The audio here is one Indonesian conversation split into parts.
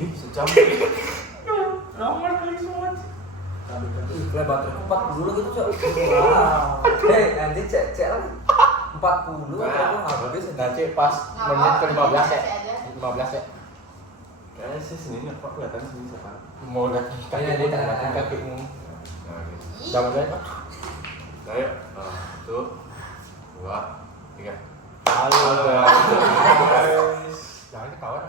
Sejam. Nomor kali semua. Lah baterai 40 lagi tuh, Cok. Wow. Nanti cek lagi. 40 atau habis Nanti pas menit ke 15 ya. 15 ya. Kayaknya sih sini nih, kok kelihatan sini siapa? Mau lihat Kayaknya dia lihat kakimu. Nah, gitu. Udah mulai. Ayo, 1, 2, 3. Halo guys. Jangan ketawa.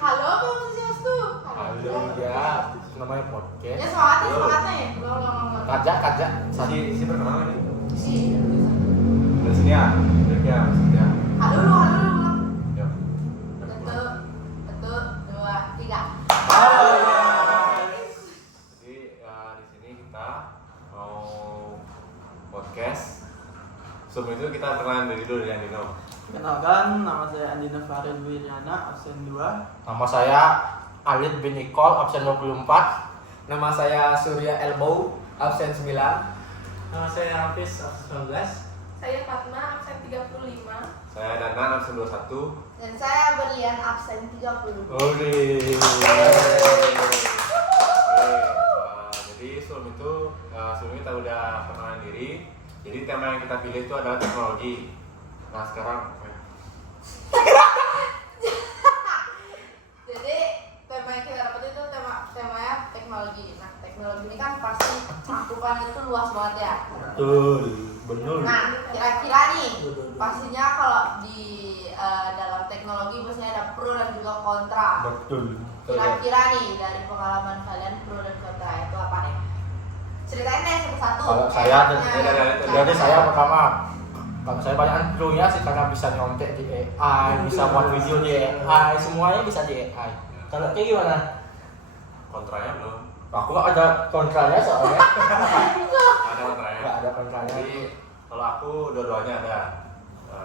Halo, apa sih tuh? Halo ya. Namanya Ya podcast. semangatnya. Ulang. Kaja. Si perkenalan nih. Si. Dari sini ya. Dari maksudnya. Halo lu, ulang. Yuk. 1, 2, 3. Halo guys. Jadi di sini kita mau podcast. Sebelum itu kita perkenalan diri dulu dengan Dino. Kenalkan, nama saya Andina Farid Wiryana, absen 2. Nama saya Alid bin Nicole, absen 24. Nama saya Surya Elbow, absen 9. Nama saya Hafiz, absen 19. Saya Fatma, absen 35. Saya Danan, absen 21. Dan saya Berlian, absen 30. Oke. Jadi sebelum itu, sebelum kita udah perkenalan diri. Jadi tema yang kita pilih itu adalah teknologi. Nah sekarang Jadi tema yang kita dapat itu temanya teknologi. Nah, teknologi ini kan pasti cakupan itu luas banget ya. Betul, benar. Nah, kira-kira nih, pastinya kalau di dalam teknologi pastinya ada pro dan juga kontra. Betul. Kira-kira nih dari pengalaman kalian pro dan kontra itu apa nih? Ceritain deh satu-satu. Kalau saya Enaknya. dari saya pertama, kalau saya banyak pro-nya sih karena bisa nyontek di AI, bisa buat video di AI, semuanya bisa di AI. Kalau kayak gimana? kontranya belum. Aku nggak ada kontranya soalnya. Ada kontranya. Nggak ada kontranya. Jadi kalau aku dua-duanya ada.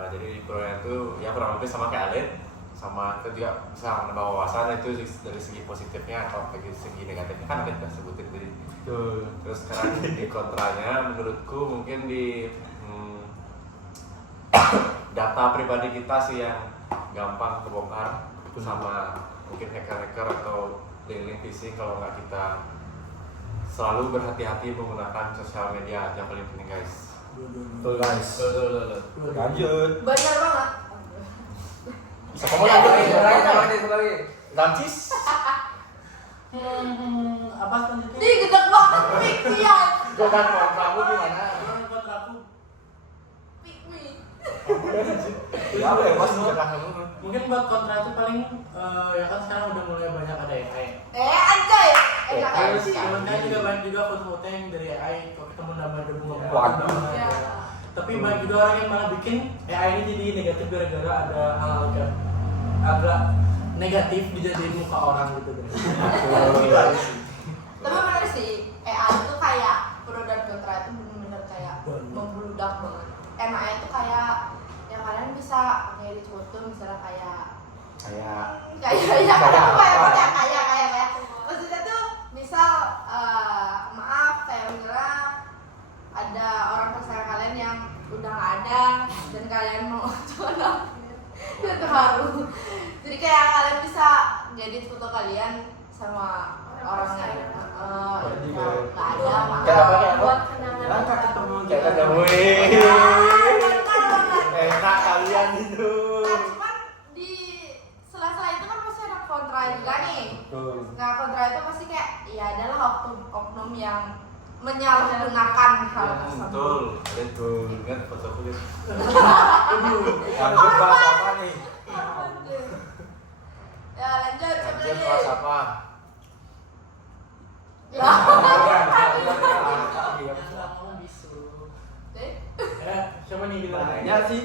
Jadi pro-nya itu ya kurang lebih sama kayak Alid, sama itu juga bisa menambah wawasan itu dari segi positifnya atau dari segi negatifnya kan Alid udah sebutin tadi. Betul. Terus sekarang di kontranya menurutku mungkin di data pribadi kita sih yang gampang kebongkar sama mungkin hacker-hacker atau link phishing kalau nggak kita selalu berhati-hati menggunakan sosial media yang paling penting guys. Betul guys. Lanjut. Benar banget. Bisa kamu lanjut nih. Lagi. Lancis. Apa selanjutnya? Ih, gede banget pikiran. Bukan kamu gimana? Kontraku. Pick me. Ya apa ya mas? Mungkin buat kontra itu paling ya kan sekarang udah mulai banyak ada AI. Anjay. AI Kakak sih. Sebenarnya juga banyak juga foto-foto yang dari AI kalau ketemu nama ada bunga. Waduh. Ya. Tapi banyak juga orang yang malah bikin AI ini jadi negatif gara-gara ada hal-hal yang agak negatif dijadiin muka orang gitu guys. Tapi benar sih, AI itu kayak pro dan kontra itu benar-benar kayak membludak banget. AI itu kayak yang kalian bisa ngedit foto misalnya kayak maksudnya tuh misal maaf kayak misalnya ada orang tersayang kalian yang udah nggak ada dan kalian mau coba itu terharu. Jadi kayak kalian bisa ngedit foto kalian sama orang yang nggak ada Kayak apa, kayak apa? buat kenangan. Langkah ketemu Kayak kita. ketemu. Benar banget. Enak kalian itu. Nah, cuman di sela-sela itu kan pasti ada kontra juga nih. Betul. Nah, kontra itu pasti kayak ya adalah oknum yang menyalahgunakan hal tersebut. Betul. Alid tuh ingat fotoku dia. Lanjut bahas apa nih? Ya lanjut siapa Lanjut lagi? bahas apa? Lah. Ngomong bisu. Eh, Siapa nih bilang? Banyak sih.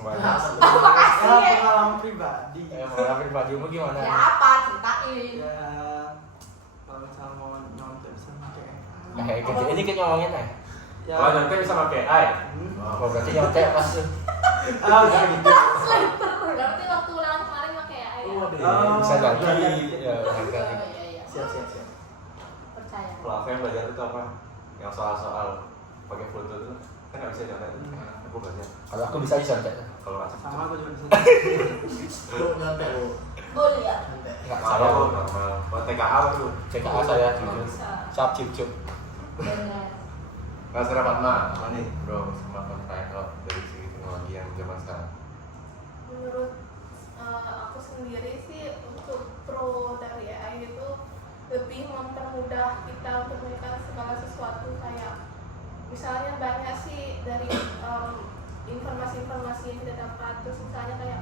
Makasih. Makasih. Pengalaman pribadi. Pengalaman pribadimu gimana? Ya apa ceritain? Ya kalau misalnya mau nyontek sama kayak Ini kita ngomongin ya? ya Kalau nyontek bisa pakai AI. Oh berarti nyontek pas enggak gitu. Berarti waktu ulangan kemarin pakai AI ya? bisa jadi. Ya, Iya. Siap. Percaya. Kalau aku yang belajar itu apa? Yang soal-soal pakai foto itu kan nggak bisa nyontek. Aku belajar. kalau aku bisa nyontek. kalau nggak cocok. Sama aku juga di sini. Lu nyontek lu. Boleh ya? Enggak Kalau saya aku normal. Buat TKA tuh. CKA saya Oh, jujur. bisa. Cap cip. Benar. Mas Fatma, apa nih bro sama konten dari segi teknologi yang zaman sekarang? Menurut aku sendiri sih untuk pro dari AI itu lebih mempermudah kita untuk melakukan segala sesuatu, kayak misalnya banyak sih dari informasi-informasi yang kita dapat. Terus misalnya kayak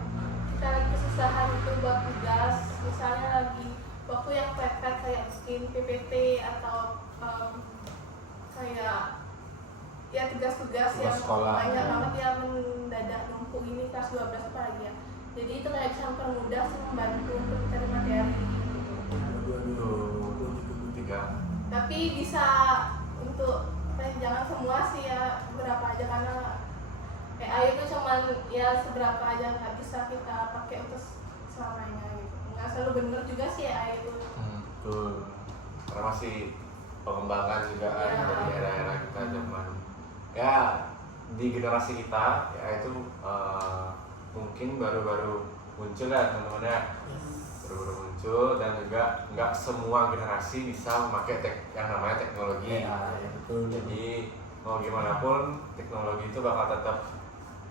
kita lagi kesusahan untuk buat tugas, misalnya lagi waktu yang mepet kayak bikin PPT atau kayak ya tugas-tugas Tugas yang sekolah. banyak banget yang mendadak numpuk ini kelas 12 apalagi ya. Jadi itu kayak bisa mempermudah sih, membantu untuk mencari materi gitu. Tiga. Tapi bisa untuk jangan semua sih ya, beberapa aja, karena AI itu cuman ya seberapa aja, nggak bisa kita pakai untuk selamanya gitu. Nggak selalu bener juga sih AI itu. Betul. Karena masih pengembangan juga kan Iya. dari era-era kita zaman ya di generasi kita ya itu mungkin baru-baru muncul ya teman-teman ya, baru-baru muncul, dan juga nggak semua generasi bisa memakai yang namanya teknologi. Betul. Jadi mau gimana pun teknologi itu bakal tetap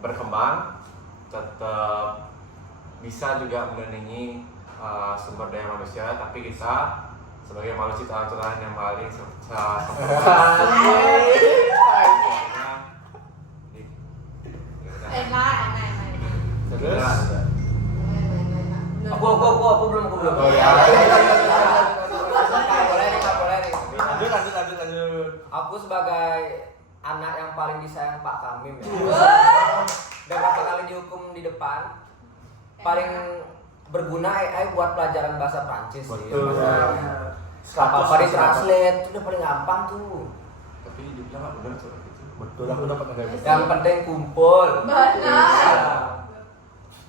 berkembang, tetap bisa juga menandingi sumber daya manusia, tapi kita sebagai makhluk ciptaan Tuhan yang paling sempurna. Enak. Terus Aku belum. Oh, ya. Boleh nih. Lanjut. Aku sebagai anak yang paling disayang Pak Kamim ya. Dan berapa kali dihukum di depan, paling berguna AI buat pelajaran bahasa Prancis sih. Betul. Apa di translate itu udah paling gampang tuh. tapi dibilang nggak benar tuh gitu. Betul, aku dapat nilai betul. Yang penting kumpul. Benar.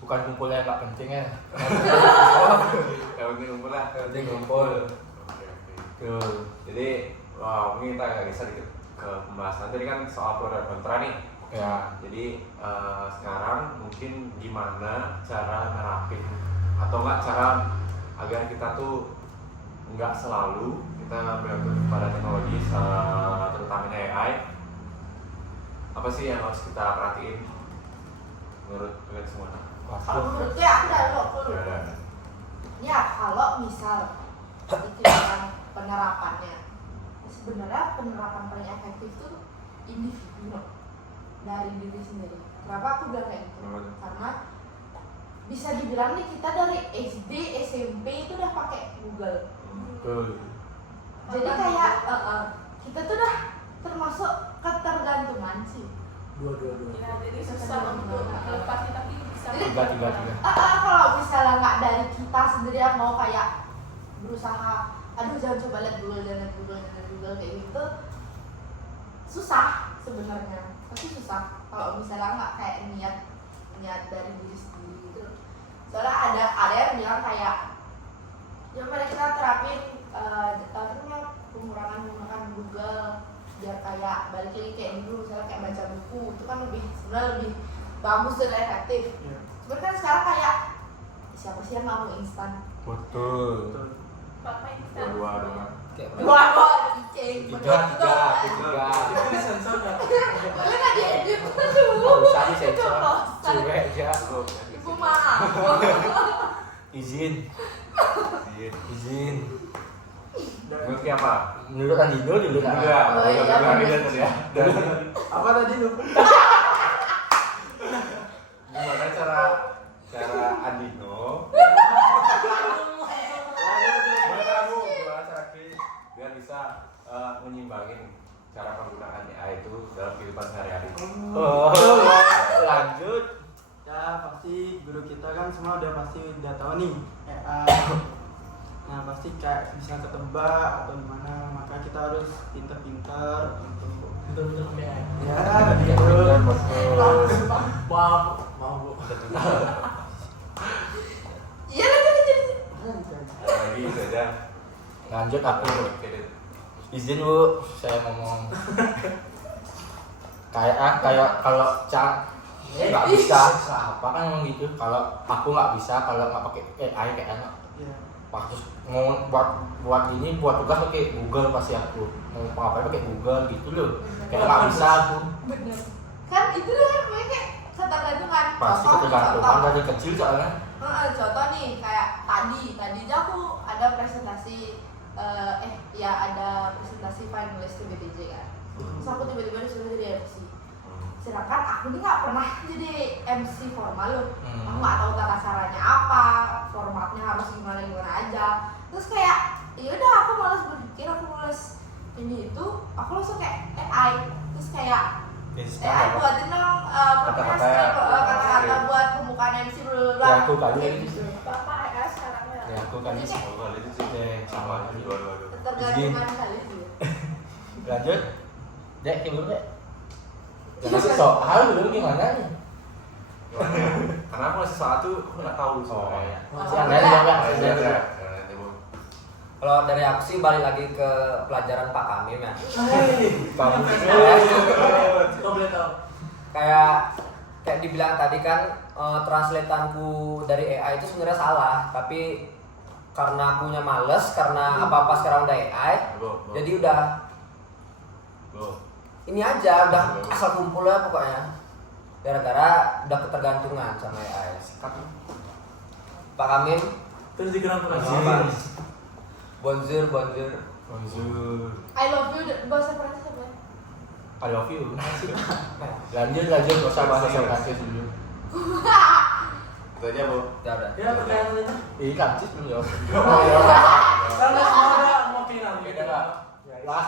Bukan kumpul yang nggak penting ya. Yang penting kumpul lah. Yang penting kumpul. Oke. Betul. Jadi mungkin kita agak geser dikit ke pembahasan tadi kan soal pro dan kontra nih. Ya. Jadi sekarang mungkin gimana cara nerapin atau enggak cara agar kita tuh nggak selalu kita bergantung pada teknologi, terutama AI. Apa sih yang harus kita perhatiin menurut kalian semua? Kalau menurutku ya aku Ya, udah ada. ya kalau misal itu kan penerapannya, sebenarnya penerapan paling efektif itu individu loh, dari diri sendiri. Kenapa aku bilang kayak gitu? Kenapa tuh? Karena bisa dibilang nih kita dari SD SMP itu udah pakai Google. Betul. Jadi kayak kita tuh udah termasuk ketergantungan sih. Dua. Ya, jadi susah untuk melepasnya, tapi bisa. Tiga. Kalau misalnya nggak dari kita sendiri yang mau kayak berusaha, aduh jangan coba lihat Google kayak gitu, susah sebenarnya. Tapi susah kalau misalnya nggak kayak niat dari diri sendiri gitu. Soalnya ada yang bilang kayak ya mari kita terapin pengurangan Google biar kayak balik lagi kayak dulu, misalnya kayak baca buku itu kan sebenarnya lebih bagus dan efektif. Iya. Sebenarnya kan sekarang kayak siapa sih yang nggak mau instan? Betul. Papa instan. Dua dong. Wah, cicing. Tiga. Itu disensor nggak? Boleh nggak diedit? Nggak usah disensor. Keceplosan. Cuek aja. Ibu maaf. Izin. Menurut apa? Menurut Andino dulu kan? Enggak, Oh, iya, dari bener. tadi ya. Dari Apa tadi lu? gimana cara Andino gimana cara Chris biar bisa menyimbangin cara penggunaan AI itu dalam kehidupan sehari-hari. Oh, lanjut. Ya pasti guru kita kan semua udah tahu nih nah pasti kayak bisa ketebak atau gimana, maka kita harus pinter-pinter untuk Betul AI. ya gitu. Mau Bu. Iya lagi jadi. Lagi itu aja. Lanjut aku. Oke, deh. Izin Bu, saya ngomong. Kayak kalau nggak bisa apa kan emang gitu. Kalau aku nggak bisa kalau nggak pakai AI kayaknya. Iya. Waktu mau buat ini buat tugas pakai Google pasti aku mau apa pakai Google gitu loh. Kayak nggak bisa aku. Bener. Kan itu kan kayak ketergantungan. Pasti ketergantungan dari kecil soalnya. Contoh nih kayak tadi aja aku ada presentasi ya ada presentasi finalis di BTJ kan. Terus aku tiba-tiba disuruh jadi MC. Sedangkan aku nih nggak pernah jadi MC formal loh. Aku nggak tahu tata caranya apa, formatnya harus gimana aja. Terus kayak ya udah aku malas berpikir, aku malas ini itu, aku langsung kayak AI. Terus kayak AI buatin dong kata-kata buat pembukaan MC dulu Ya aku kali ini Bapak AI sekarang ya. Ya aku kali Jadi kayak Kali itu sih sama dua-dua. ketergantungan kali sih. lanjut. Dek, belum dek. Jangan soal dulu gimana nih? Gimana ya? Karena aku masih soal tuh aku nggak tahu soalnya. Si Anda juga Kalau dari aku sih balik lagi ke pelajaran Pak Kamim ya. kamu Kau boleh tahu. Kayak dibilang tadi kan translatanku dari AI itu sebenarnya salah, tapi karena akunya males, karena apa-apa sekarang udah AI, jadi udah ini aja, udah asal kumpul lah pokoknya. Gara-gara udah ketergantungan sama AI. Pak Kamim, Terus dikenal pernah. bonjour. bonjour. I love you bahasa Prancis apa? I love you. lanjut nggak usah bahasa Prancis dulu. Itu aja bu. Ya udah. Ya pertanyaan lainnya. Ini Prancis dulu ya. Karena semua ada mau final Beda nggak? Las.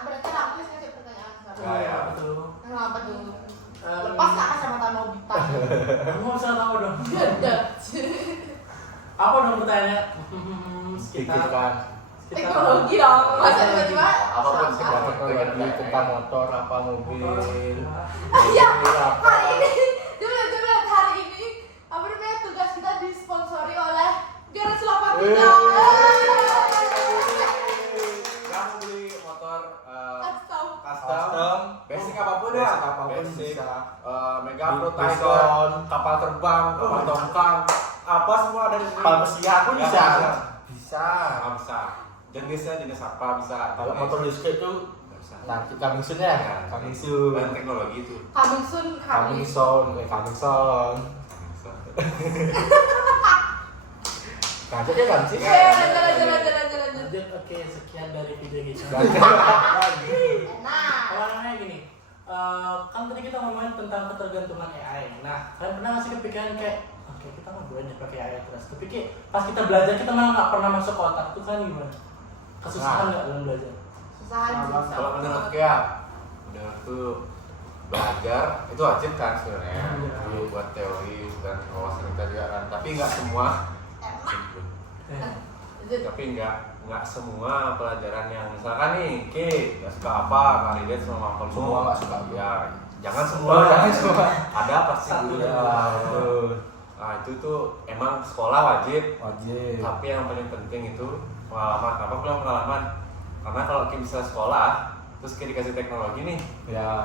Berarti aku kasih pertanyaan sekarang. Ya. Betul. Kenapa tuh? Lepas nggak kacamata Nobita? Kamu bisa tahu dong. Gede. Apa dong pertanyaannya? Pikirkan. Teknologi dong. Masa tiba-tiba? Apapun sih, Sebuah teknologi tentang motor apa mobil. Iya. Hari ini, coba hari ini apa namanya tugas kita disponsori oleh Garage 83. Yang mau beli motor Custom. custom, basic apapun ya, basic, bisa. Mega Pro Tiger, kapal terbang, kapal tongkang, apa semua ada di sini. Kapal pesiar pun bisa. Bisa, bisa. Jenisnya jenis apa bisa. Kalau motor listrik itu bisa. nanti coming soon ya. Coming soon. Dan teknologi itu. Coming soon. Coming soon. Lanjut ya kan sih? Lanjut. Lanjut, oke, sekian dari video kita. Nah. Awalnya gini, kan tadi kita ngomongin tentang ketergantungan AI. Nah, kalian pernah nggak sih kepikiran kayak, oke kita ngobrolin ya pakai AI terus. Tapi kayak pas kita belajar kita malah nggak pernah masuk ke otak itu kan gimana? Kesusahan nggak dalam belajar? Susahan sih. Kalau menurut ya, menurutku belajar itu wajib kan sebenarnya. Dulu buat teori dan wawasan kita juga kan. Tapi nggak semua. Tapi nggak semua pelajaran yang misalkan nih, nggak suka apa, nggak relate sama apa Semua nggak suka. Ya, jangan semua. Ada pasti dulu. Nah itu tuh emang sekolah wajib. Tapi yang paling penting itu pengalaman. Kenapa bilang pengalaman? Karena kalau kita bisa sekolah, terus kita dikasih teknologi nih,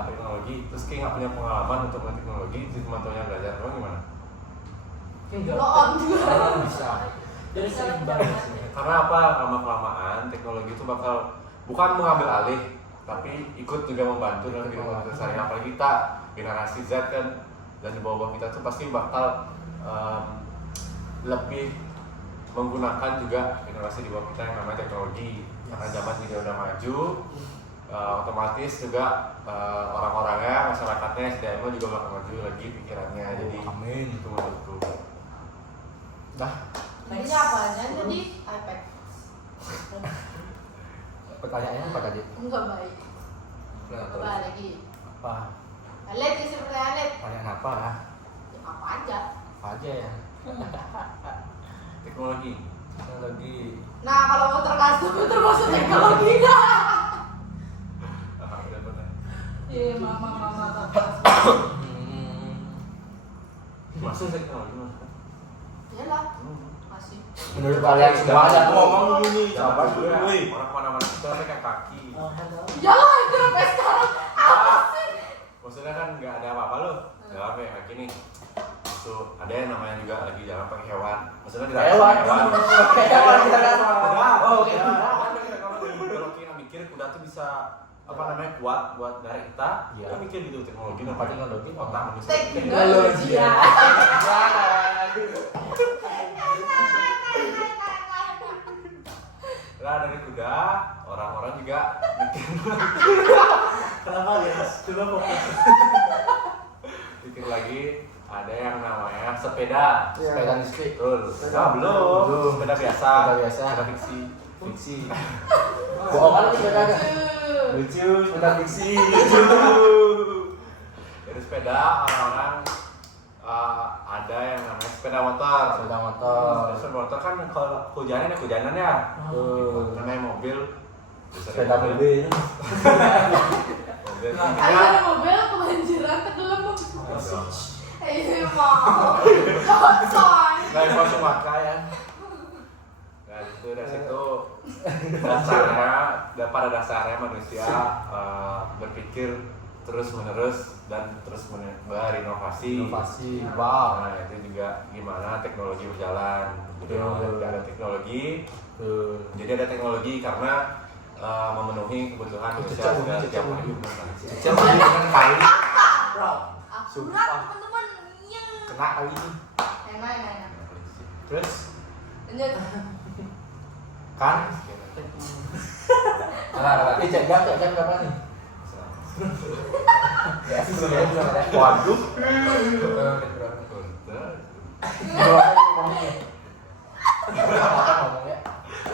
teknologi, terus kita nggak punya pengalaman untuk main teknologi, terus cuma taunya belajar doang gimana? Enggak. Lo on juga. Bisa. Jadi seimbang sih. Karena apa? Lama-kelamaan teknologi itu bakal bukan mengambil alih, tapi ikut juga membantu dalam kehidupan sehari-hari. Apalagi kita generasi Z kan, dan di bawah kita tuh pasti bakal lebih menggunakan juga generasi di bawah kita yang namanya teknologi. Karena zaman juga udah maju, otomatis juga orang-orangnya, masyarakatnya, SDM juga bakal maju lagi pikirannya. Jadi Amin. itu menurutku. Jadinya apa aja? Jadi iPad. Pertanyaannya apa tadi? Enggak baik. Coba lagi. Apa? Lihat isi pertanyaan lihat. Pertanyaan apa? Ya, apa aja. Apa aja ya? Teknologi. Teknologi. Nah kalau mau terkasih itu termasuk teknologi nggak? Benar-benar. Iya mama Masuk teknologi masuk. Iyalah masih. Menurut kalian semua ada ngomong dulu nih. Sabar dulu. Orang kemana-mana kita pakai kaki. Hello. Iyalah itu sampai sekarang apa sih? maksudnya kan nggak ada apa-apa loh dalam kayak gini. Itu ada yang namanya juga lagi jalan pakai hewan. Maksudnya tidak Hewan. hewan Kita kan kuda. Oh, Kalau kita mikir kuda tuh bisa apa namanya kuat buat dari kita. Iya. Kita mikir gitu teknologi Apa teknologi? otak manusia. Teknologi ya. Nah dari kuda orang-orang juga mikir Kenapa guys? Coba fokus. pikir lagi ada yang namanya sepeda. Sepeda listrik. Betul. Sepeda. Belum. Belum. Sepeda biasa. Sepeda biasa. Sepeda fiksi. Fiksi. Bohongan nih sepeda. Lucu, sepeda fiksi. Lucu. Dari sepeda orang-orang ada yang namanya sepeda motor. Sepeda motor. Sepeda motor kan kalau hujanannya. Tuh. Namanya mobil. Sepeda mobil. Mobil. Ada mobil kebanjiran tenggelam. Mau. Cocoy. Kayak mau Sumatera ya. Nah itu dari situ pada dasarnya manusia berpikir terus menerus dan terus berinovasi. Inovasi. Wow. Nah itu juga gimana teknologi berjalan. Jadi Betul. ada teknologi. Tuh. Jadi ada teknologi karena memenuhi kebutuhan manusia Cecep, setiap cecep. hari. Cecep ini dengan kayu. Wow. Akurat teman-teman. Iya. Kena kali ini. Enak. Terus Lanjut. kan? Apa? Cek jam berapa nih? Waduh. Ngomongnya.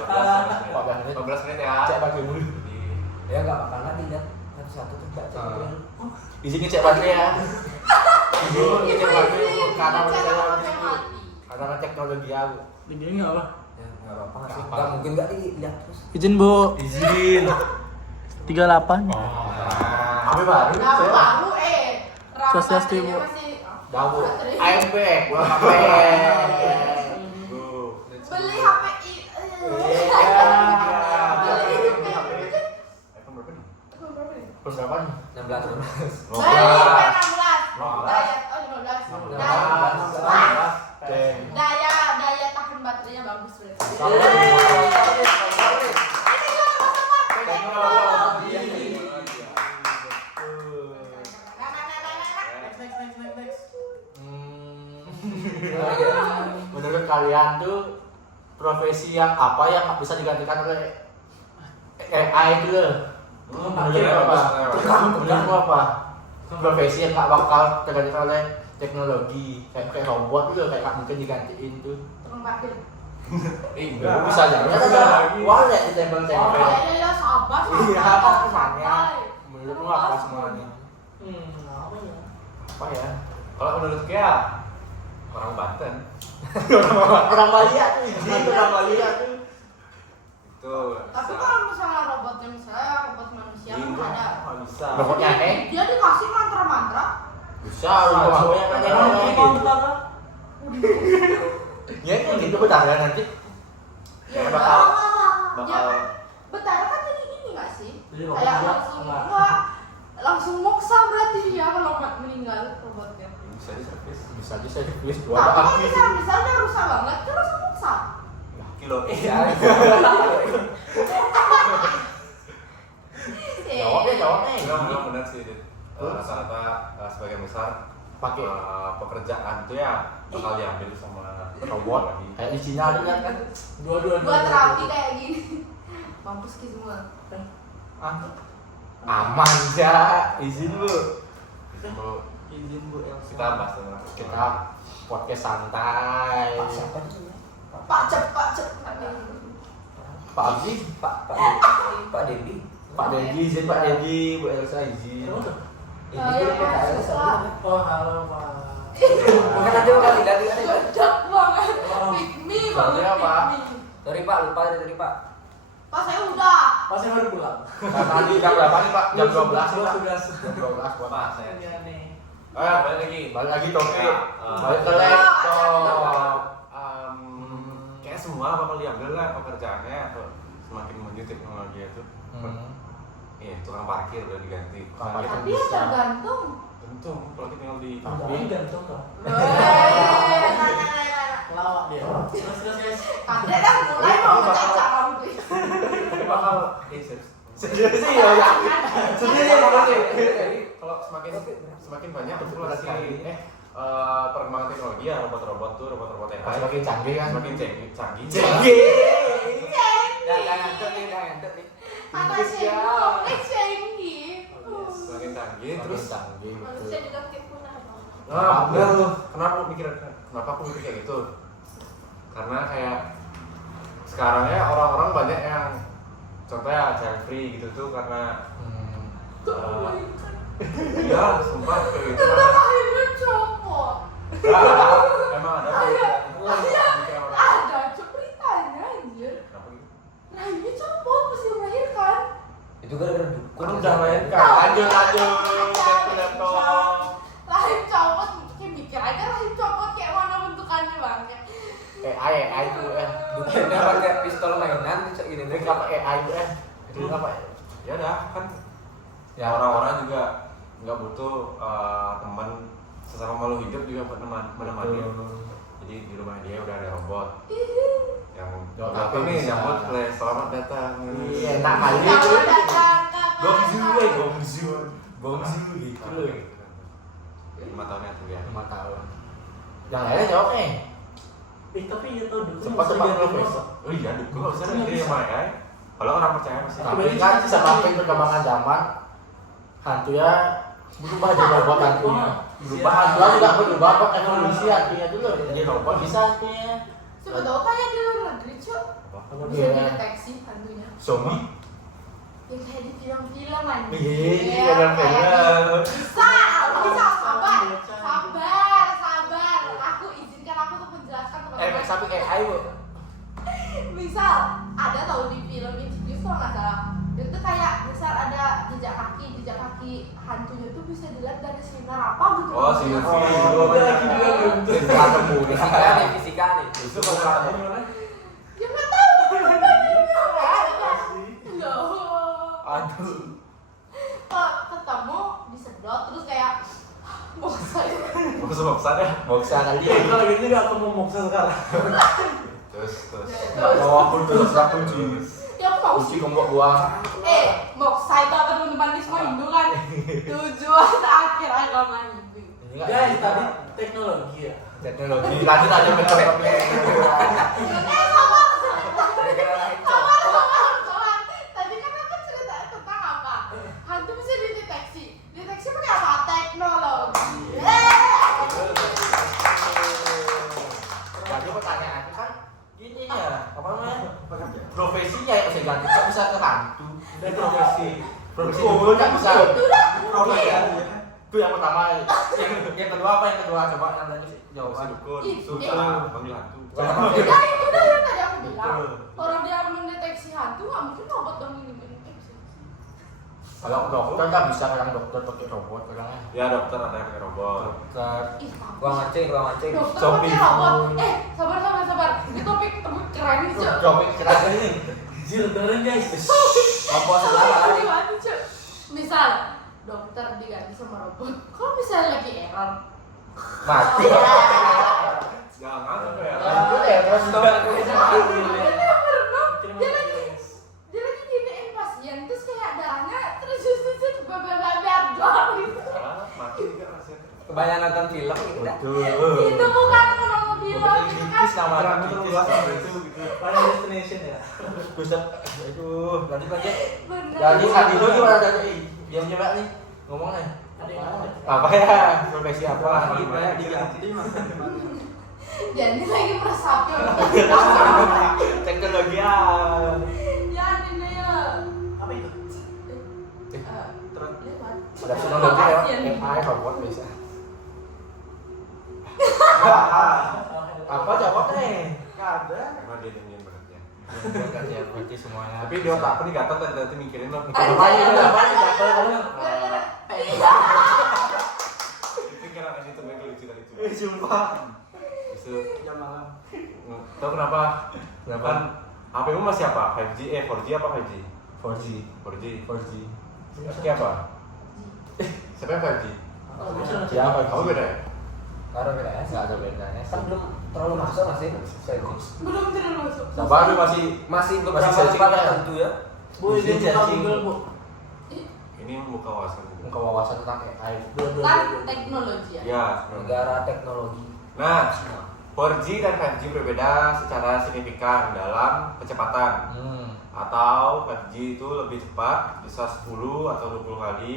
15 menit ya. Cek pakai dulu. Ya nggak bakal lagi lihat satu-satu tuh cek. Di sini cek baterai ya. Ibu Cek baterai ini karena bicara saya pakai hati. karena teknologi aku. Digini nggak apa? Ya nggak apa-apa nggak sih. Nggak apa. Nggak mungkin nggak dilihat terus. Izin bu. Izin. 38. Kami baru. Nah, saya. baru Sosialisasi, baterainya Bu. masih Dawu. baterai. AMP, gua HP. Beli HPI. iPhone berapa nih? Terus berapa nih? 16 Beli HP 16. Daya 15. Daya tahan baterainya bagus berarti. Next. Menurut kalian tuh profesi yang apa yang bisa digantikan oleh AI itu? Menurut apa? Menurut apa? Profesi yang nggak bakal tergantikan oleh teknologi kayak robot tuh kayak nggak mungkin digantiin tuh. Tukang parkir. Enggak bisa aja. Ada wallet di tempel-tempel. Ya sabar. Iya, kan kesannya. Menurutmu apa semuanya? Apa ya? Apa ya? Kalau menurut Kia, orang Banten Orang Bali ya tuh, orang Bali ya tuh. itu Tapi kalau misalnya robotnya misalnya robot manusia kan ada. nggak bisa. Robotnya Dia dikasih mantra-mantra. bisa, rumah gue yang nanya gitu. Ya kan gitu bentar ya nanti. Ya Bakal- udah. bakal Betara kan jadi gini nggak sih? Jadi Kayak robotnya langsung enggak. wah, langsung moksa berarti dia kalau meninggal robotnya. bisa diservis Bisa aja saya tulis Tapi dua kalau aktif. misalnya dia rusak banget, dia langsung moksa. kilo. Iya. Jawabnya. Memang benar sih, Dit. Rata-rata sebagian besar Pakai pekerjaan tuh ya bakal diambil sama robot. Kayak di Cina ada kan? Dua terapi kayak gini. Mampus ki semua. Aman ya, izin bu. Itu Izin Bu Elsa. kita bahas tentang Kita podcast santai. Pak cep. Pak Abdi, Pak Dedi. Pak Dedi, izin Pak Dedi, Bu Elsa izin. Siapa tuh? Ini dia PKL Oh halo Pak. Bukan nanti bakal diganti. Cocok banget. Pick me banget. Soalnya apa? pick me. Sorry Pak, lupa dari tadi Pak. Pak saya udah. Pas saya baru pulang. Tadi jam berapa nih Pak? Jam 12 nih Pak. Tugas. Jam 12 buat Pak saya. Iya nih. Balik lagi. Balik lagi Topi. Ya, Balik ke laptop. Kayak semua bakal diambil lah pekerjaannya atau semakin maju teknologi itu. Iya, tukang parkir udah diganti. Tukang parkir. Tapi ya tergantung. Untung kalau tinggal di Tapi gantung kok. Lawak dia. Terus guys. Ada dah mulai mau ngecacak kamu tuh. tapi bakal Sendiri sih ya. Sendiri berarti. kalau semakin banyak populasi perkembangan teknologi ya robot-robot AI Semakin canggih kan. semakin canggih. Jangan nih, jangan nih. Anak Shengki, Shengki. Semakin canggih Terus terus canggih. Manusia juga makin punah dong. bener tuh. Kenapa aku mikir kayak gitu? Karena kayak sekarang ya orang-orang banyak yang contohnya child free gitu tuh karena iya sumpah kayak gitu Karena lahirnya copot. emang ada Ada beritanya anjir. kenapa gitu? Rahimnya copot pas dia melahirkan. Itu gara-gara dukun. Udah melahirkan. Lanjut. Rahim copot, kayak mikir aja rahim copot kayak mana bentukannya bang. AI itu Dukunnya pakai pistol mainan cok gini Ini nih. apa AI itu Itu apa? Ya dah kan Ya orang-orang juga nggak butuh teman sesama makhluk hidup juga buat menemani. Jadi di rumah dia udah ada robot yang datang nih nyambut selamat datang. Iya, enak kali itu. Kalau datang Gongzu gitu loh. 5 tahun ya tuh ya. 5 tahun. Yang lainnya jawab nih. Tapi ya tau dukun. Sempat profesor. Oh iya dukung nggak usah lagi sama AI. Kalau orang percaya masih. Tapi kan semakin perkembangan zaman, hantunya berubah jadi robot hantunya. Berubah hantunya juga berubah kok evolusi hantunya dulu. Jadi robot bisa hantunya. Siapa tahu kayak di luar negeri cok bisa Iya. dideteksi hantunya. Zombie. Ya kayak di film-film anjir. Iya, Kayak film-film. Bisa, sabar. Aku izinkan aku untuk menjelaskan teman-teman. Sampai AI bu. Misal ada tahu di film Insidious kalau nggak salah itu kayak misal ada jejak kaki hantunya tuh bisa dilihat dari sinar apa gitu. Oh, sinar Oh, Fisika nih. Itu kalau Ya nggak tahu. Loh. Aduh. Kalau ketemu disedot terus kayak bosan. mau sebab ya. Boksa kali. Kalau gitu juga aku mau moksa sekarang. Terus. Bawa kunci, Ya aku mau kunci kumpul buang. moksa itu apa teman-teman di semua Hindu kan tujuan akhir agama Hindu. Guys, tadi teknologi ya. Teknologi. Lanjut aja ke teknologi. Sabar. Tadi kan aku cerita tentang apa? Hantu bisa dideteksi. Deteksi pakai apa? Teknologi. Jadi pertanyaan itu kan gini ya, apa namanya? Profesinya yang bisa ganti, kok bisa ke hantu? Dan profesi. Profesi dukun kan bisa. Itu dah. Itu yang pertama. Yang kedua apa? Yang kedua coba yang tadi Masih jawaban. dukun, Ih, susah, panggil hantu. Ya itu dah yang tadi aku bilang. Orang dia mendeteksi hantu nggak mungkin robot dong ini mendeteksi. Kalau dokter kan bisa orang dokter pakai robot orangnya. Ya dokter ada yang pakai robot. Dokter. Ih, bagus. Gua ngecek. Dokter Zombie. pakai robot. Sabar. Ini topik keren nih, Cuk. Jobik keras ini. Jir, dengerin guys. Robot sebelah lagi. Gimana, Cuk? Misal dokter diganti sama robot. Kalau misalnya lagi error. Mati. Jangan tuh ya. Itu ya terus Dia lagi giniin pasien terus kayak darahnya terus biar doang gitu. Mati juga rasanya. Kebanyakan nonton film gitu dah. Itu bukan orang bilang itu kan. Kritis nama Itu gitu. Final Destination ya. Gustaf. Aduh, lanjut. Bener. Jadi tadi lu gimana tadi? Diam coba nih. Ngomongnya. Apa ya? Profesi apa? Jadi lagi meresapi. Teknologi ya. Ya ini ya. Apa itu? Ada teknologi ya. AI robot bisa. Apa jawabnya? Ada. Karena dia dingin banget ya. Ya berarti semuanya. Tapi di otak aku nih gatal tadi mikirin loh. Apa ya? Pikiran aja itu mereka lucu tadi. Sumpah. Itu Jam malam. tahu kenapa? Kan HP-mu masih apa? 5G, 4G apa 5G? 4G. 4G. 4G. Pakai apa? Siapa yang 5G? Kalau bisa nanti. Siapa? Kamu beda ya? Karena beda ya. Nggak ada bedanya. Kan belum terlalu masuk masih. Belum terlalu masuk. Sabar lu masih Masih beberapa searching tempat ya? tertentu ya. Bu, dia Bisa buka sih. Google, Bu. Ini membuka wawasan juga. muka wawasan tentang AI. Dua. Kan teknologi ya. Ya. Negara teknologi. Nah, 4G dan 5G berbeda secara signifikan dalam kecepatan. Atau 5G itu lebih cepat, bisa 10 atau 20 kali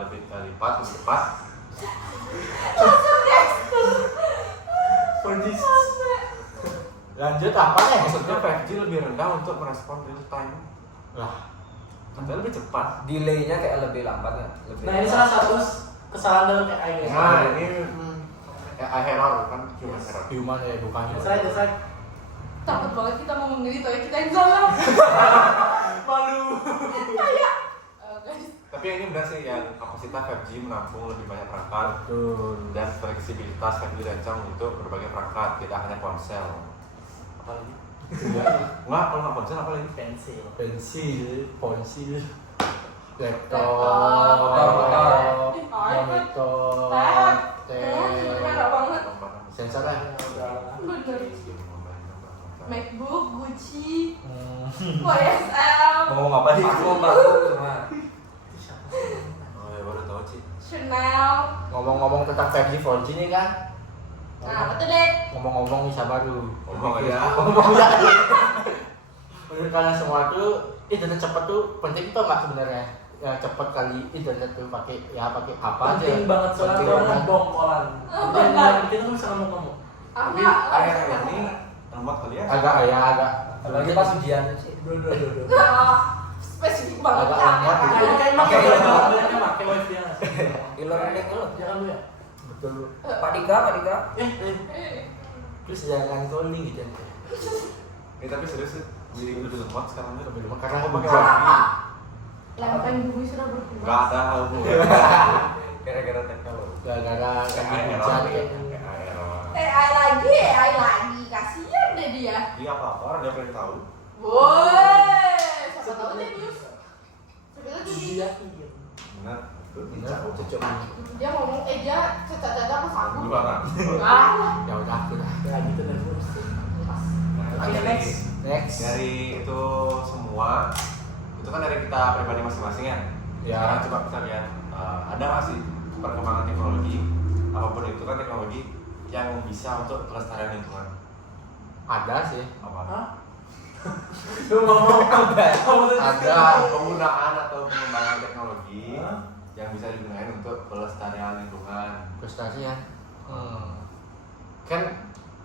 lebih lipat lebih cepat. 4G Lanjut apa nih? maksudnya 5G lebih rendah untuk merespon real time. Lah, Katanya lebih cepat. Delaynya kayak lebih lambat ya. Lebih Nah, ini lambat. salah satu kesalahan dalam AI guys. Nah, ini AI error kan human Yes. error. human ya bukan That's right. Takut banget kita ngomong gitu ya, kita yang salah. Malu. Kayak guys. Tapi ini benar sih yang kapasitas 5G menampung lebih banyak perangkat betul. dan fleksibilitas 5G dirancang untuk berbagai perangkat, tidak hanya ponsel. Apa lagi? Enggak, kalau nggak ponsel apa lagi? Pensil. Pensil, ponsil, Laptop. laptop, Ih, monitor, Tab. tab, Merah banget. sensor lah. Bener. MacBook, Gucci, Hmm. YSL, Ngomong apa nih? Aku semua. Oh ya baru tahu sih. Chanel. Ngomong-ngomong tentang 5G 4G nih kan? Nah, betul deh. Ngomong-ngomong nih sabar dulu. Ngomong Mikir aja. Ngomong aja. Menurut kalian semua tuh internet cepat tuh penting tuh nggak sebenarnya? Yang cepat kali internet tuh pakai apa aja? Penting banget soalnya Penting orang banget. bongkolan. benar. Kita tuh bisa ngomong. Tapi Apa? akhir-akhir ini lemot kali ya. Agak ya agak. Apalagi pas ujian sih. Dua. Ah, spesifik banget. Agak Apa? lemot gitu. Kayak pakai wifi, banyaknya pakai wifi ya. E-learning lo. Jangan lu ya. Betul. Pak Dika. Eh, Terus jangan calling gitu. Tapi serius sih, jadi lebih lemot sekarang tuh. Lebih lemot karena Aku pakai Kenapa? wifi. Lempeng bumi sudah Nggak berkurang. ada hubungan. Gara-gara teknologi. Gara-gara lagi AI error. hujan AI kan. error. AI lagi. Kasihan deh dia. Iya apa-apa, orang dia pengen tahu. Woi, siapa tahu dia news. Siapa tahu dia Iya. Benar. Bener, cocok. dia ngomong dia caca-caca apa sabu. Dulu orang. Ah, Ya udah aku dah. Ya gitu deh terus. Nah, Oke, dari- next. Next. Dari itu semua, itu kan dari kita pribadi masing-masing ya. Ya. Sekarang coba kita lihat, ada nggak sih perkembangan teknologi, apapun itu kan teknologi yang bisa untuk pelestarian lingkungan. Ada sih. Apa? Hah? Lu ngomong apa? Ada. Penggunaan atau pengembangan teknologi Hah? yang bisa digunakan untuk pelestarian lingkungan. Prestasi ya. Kan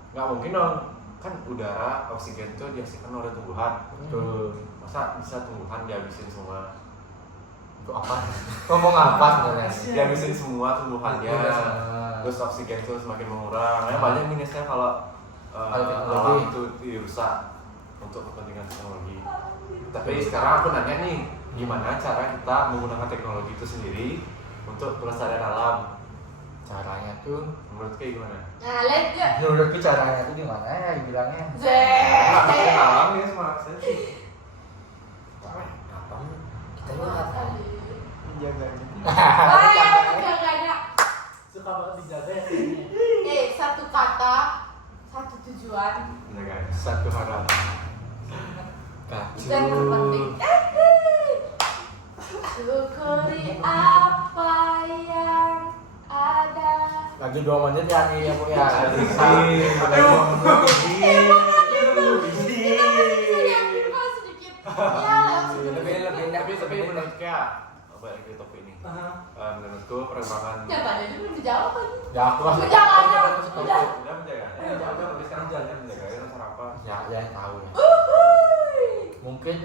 nggak mungkin dong, kan udara, oksigen itu dihasilkan oleh tumbuhan. Betul. Masa bisa tumbuhan dihabisin semua? Untuk apa? Ngomong apa sebenarnya? Dihabisin semua tumbuhannya. Nah. Terus oksigen itu semakin mengurang. Ya, banyak minusnya kalau Kalau teknologi. alam itu dirusak untuk kepentingan teknologi. Tapi sekarang aku nanya nih, gimana cara kita menggunakan teknologi itu sendiri untuk pelestarian alam? Caranya tuh, Menurut kayak gimana? nah lihat ya. menurutku caranya tuh gimana ya dibilangnya? Nggak pakai Zeh. alam ya sama saya sih. Apa? Kita juga nggak tahu. Jaganya. Suka banget dijaga ya kayaknya. Satu kata, satu tujuan. Bener guys. Satu harapan. Itu yang terpenting. Syukuri apa yang ada. Lagi 2 menit ya nih ya Bu ya. Bisa. Sedikit. Ya, Lebih Tapi menurut kayak balik ke topik ini. Menurutku perkembangan ya tadi itu belum dijawab kan? Ya aku masih. Jangan, aku jangan. masih tahu. Udah. udah menjaga. Udah tapi sekarang jalan menjaga ya apa? Ya, yang tahu ya. Mungkin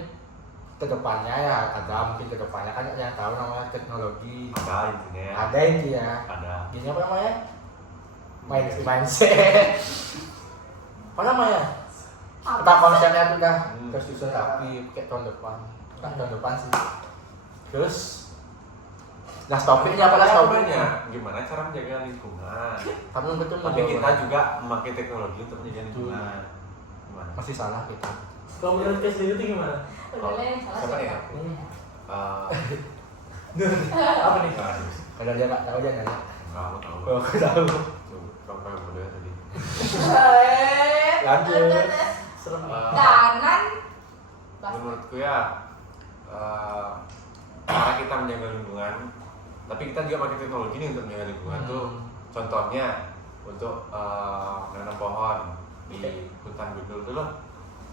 kedepannya ya ada mungkin kedepannya kan yang tahu namanya teknologi. Ada intinya. Ada itu ya. Ada. Ini apa namanya? Mindset. Apa namanya? Kita konsepnya tuh dah terus susun rapi kayak tahun depan. Nah, tahun depan sih. Terus last topiknya apa last topiknya? Gimana cara menjaga lingkungan? Kamu betul Tapi kita juga memakai teknologi untuk menjaga lingkungan. Gimana? masih salah kita. Kalau menurut Kes sendiri itu gimana? Udah lah, yang salah Siapa nih ya? siapa? Eh, Apa nih? nggak. Kalau dia nggak tahu dia nanya. Kamu tahu. Oh, aku tahu. Berapa yang muda tadi? Lanjut. Serem. Danan. Menurutku ya, cara kita menjaga lingkungan, tapi kita juga pakai teknologi nih untuk menjaga lingkungan tuh. Contohnya untuk menanam pohon di hutan gundul tuh loh.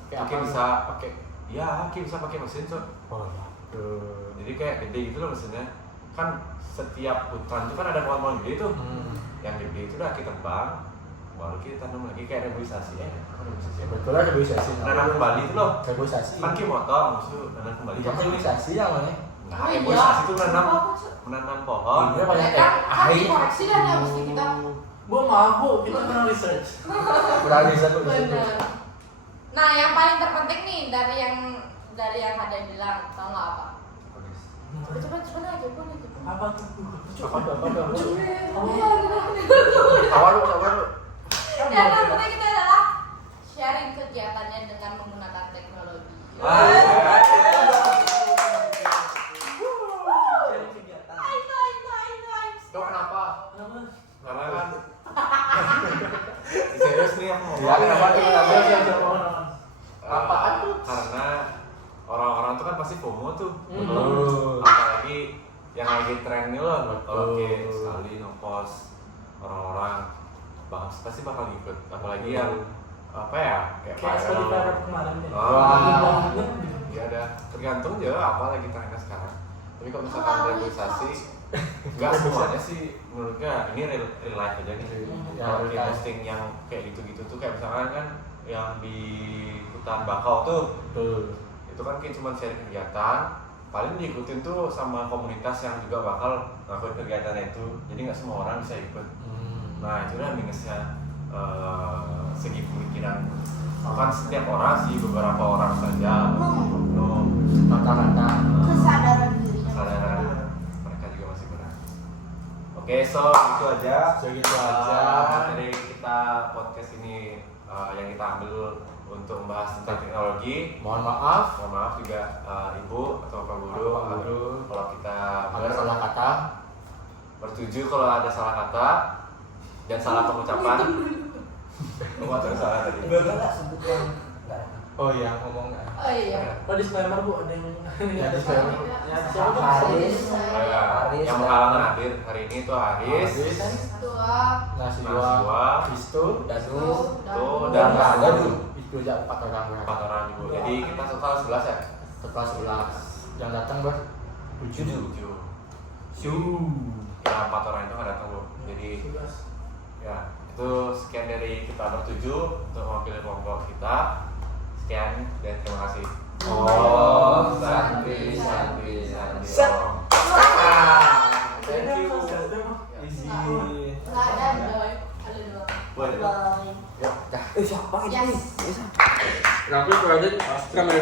Mungkin bisa pakai, ya mungkin bisa pakai mesin tuh. Oh, Jadi kayak gede gitu loh mesinnya. Kan setiap hutan itu kan ada pohon-pohon gede tuh. Yang gede itu udah kita tebang, baru kita tanam lagi kayak reboisasi. Betul lah reboisasi. Nanam kembali itu loh. Reboisasi. Kan kita motong, maksud nanam kembali. Iya, reboisasi yang mana? Nah, Oh iya. reboisasi itu menanam pohon. Iya, banyak Ya kan, kan air. dikoreksi dan ya mesti kita. Bu, maaf Bu, kita pernah research. Kurang bisa tuh di situ. Bener. Nah, yang paling terpenting nih dari yang ada bilang, tau nggak apa? Coba aja, boleh. Apa tuh? Apa tuh? Apa tuh? Iya, Sabar lu. yang terpenting itu adalah sharing kegiatannya dengan menggunakan teknologi. Cari kegiatan. I know. Tuh kenapa? Kenapa? Karena kan serius nih aku Ya, kenapa tuh? Kenapa? Apaan tuh? Karena orang-orang tuh kan pasti FOMO tuh. Apalagi yang lagi tren nih loh, kalau kayak sekali ngepost orang-orang pasti bakal ngikut. Apalagi yang apa ya, Kayak sekali parah kemarin deh. Wah. Iya ada, tergantung ya apa lagi trennya sekarang. Tapi kalau misalkan reboisasi, nggak semuanya sih menurutnya ini real life aja nih. Kalau di posting yang kayak gitu-gitu tuh kayak misalkan kan yang di hutan bakau tuh, itu kan kayak cuma share kegiatan, paling diikutin tuh sama komunitas yang juga bakal ngelakuin kegiatan itu. Jadi nggak semua orang bisa ikut. Nah itu udah minusnya segi pemikiran. Bukan setiap orang sih, beberapa orang saja. Rata-rata. Kesadaran dirinya. Kesadaran mereka juga masih kurang. Oke, so itu aja. Segitu aja. Materi kita podcast ini yang kita ambil untuk membahas tentang teknologi. Mohon maaf Mohon maaf juga ibu atau bapak guru, Bapak guru. kalau kita ada salah kata. bertuju kalau ada salah kata dan salah pengucapan. Oh, ada salah tadi. Oh iya, ngomong. Oh iya. Oh, disclaimer Bu, ada yang Ya, disclaimer. Ya, siapa tuh? Haris. Ya, yang menghalangi hadir hari ini itu Haris, Tua. Nasiwa, Istu, Danu. Tuh, dan dan nggak ada Danu. tuh. Itu aja 4 orang. 4 orang ibu. Jadi kita total 11 ya. Setelah 11 yang datang ber 7. 7. Ya 4 orang itu nggak datang bu. Jadi 11. ya itu sekian dari kita bertujuh untuk mewakili kelompok kita. Sekian dan terima kasih. Oh, Santi. Set. Thank you. Easy. Nggak ada doi. Ada dua. Boleh. Bye. Siapa ini? Yes. Nanti kredit kamera